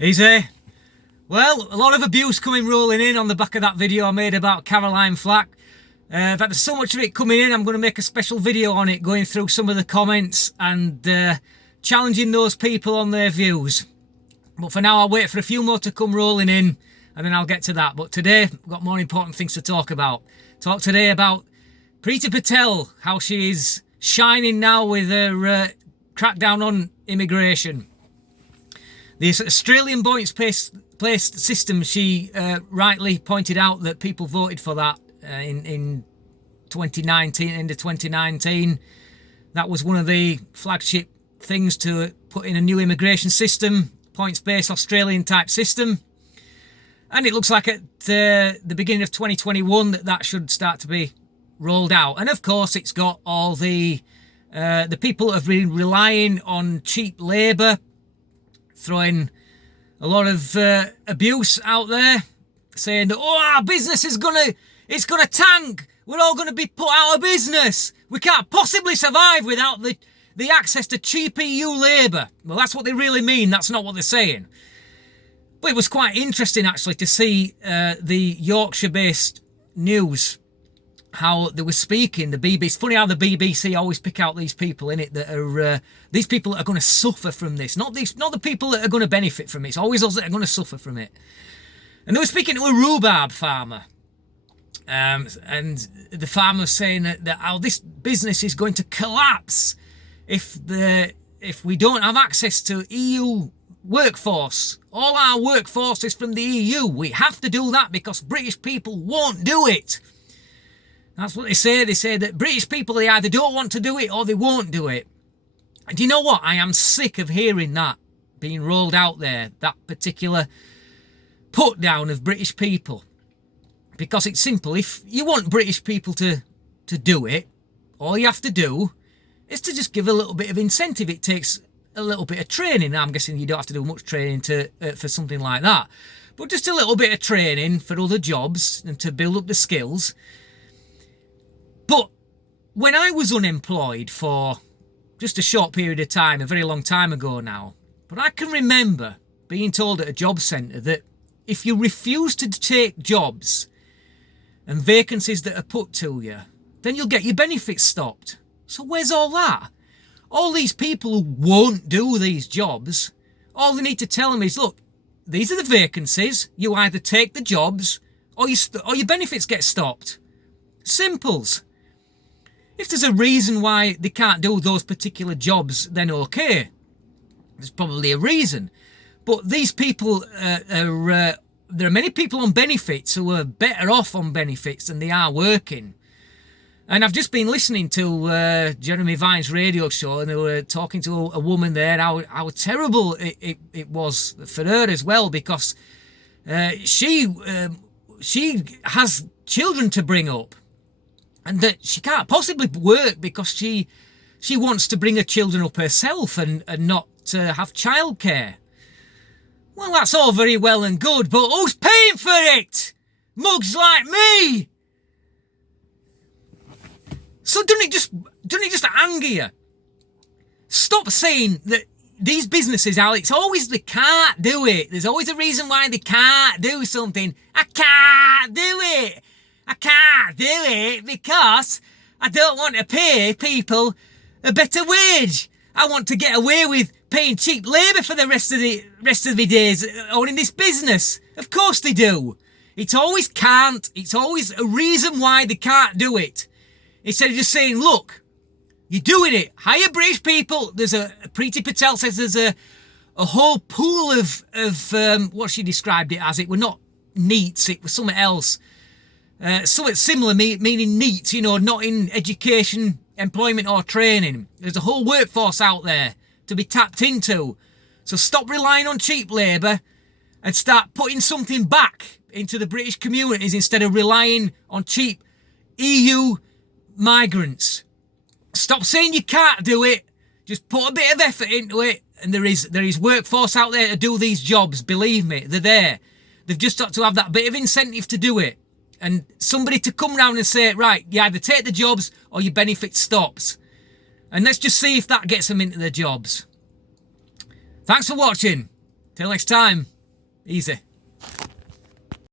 Easy. Well, a lot of abuse coming rolling in on the back of that video I made about Caroline Flack. In fact, there's so much of it coming in, I'm going to make a special video on it, going through some of the comments and challenging those people on their views. But for now, I'll wait for a few more to come rolling in, and then I'll get to that. But today, I've got more important things to talk about. Talk today about Priti Patel, how she is shining now with her crackdown on immigration. The Australian points-based system, she rightly pointed out that people voted for that in 2019, end of 2019. That was one of the flagship things to put in a new immigration system, points-based Australian type system. And it looks like at the beginning of 2021 that should start to be rolled out. And of course, it's got all the people that have been relying on cheap labour, throwing a lot of abuse out there, saying that, our business is it's gonna tank. We're all gonna be put out of business. We can't possibly survive without the access to cheap EU labour. Well, that's what they really mean. That's not what they're saying. But it was quite interesting actually to see the Yorkshire-based news, how they were speaking, the BBC. It's funny how the BBC always pick out these people in it that are these people that are going to suffer from this, not the people that are going to benefit from it. It's always us that are going to suffer from it. And they were speaking to a rhubarb farmer, and the farmer was saying that how this business is going to collapse if we don't have access to EU workforce. All our workforce is from the EU. We have to do that because British people won't do it. That's what they say. They say that British people, they either don't want to do it or they won't do it. And you know what? I am sick of hearing that being rolled out there, that particular put down of British people. Because it's simple. If you want British people to do it, all you have to do is to just give a little bit of incentive. It takes a little bit of training. Now, I'm guessing you don't have to do much training for something like that. But just a little bit of training for other jobs and to build up the skills. But when I was unemployed for just a short period of time, a very long time ago now, but I can remember being told at a job centre that if you refuse to take jobs and vacancies that are put to you, then you'll get your benefits stopped. So where's all that? All these people who won't do these jobs, all they need to tell them is, look, these are the vacancies. You either take the jobs or your benefits get stopped. Simples. If there's a reason why they can't do those particular jobs, then okay. There's probably a reason. But these people, there are many people on benefits who are better off on benefits than they are working. And I've just been listening to Jeremy Vine's radio show, and they were talking to a woman there, how terrible it was for her as well, because she has children to bring up. And that she can't possibly work because she wants to bring her children up herself and not have childcare. Well, that's all very well and good, but who's paying for it? Mugs like me. So doesn't it just anger you? Stop saying that these businesses, Al, it's always they can't do it. There's always a reason why they can't do something. I can't do it. I can't do it because I don't want to pay people a better wage. I want to get away with paying cheap labour for the rest of the days owning this business. Of course they do. It's always can't. It's always a reason why they can't do it. Instead of just saying, look, you're doing it. Hire British people. Priti Patel says there's a whole pool of what she described it as. It were not NEETs. It was something else. Something similar, meaning NEET, not in education, employment or training. There's a whole workforce out there to be tapped into. So stop relying on cheap labour and start putting something back into the British communities instead of relying on cheap EU migrants. Stop saying you can't do it. Just put a bit of effort into it. And there is workforce out there to do these jobs. Believe me, they're there. They've just got to have that bit of incentive to do it. And somebody to come round and say, right, you either take the jobs or your benefit stops. And let's just see if that gets them into the jobs. Thanks for watching. Till next time, easy.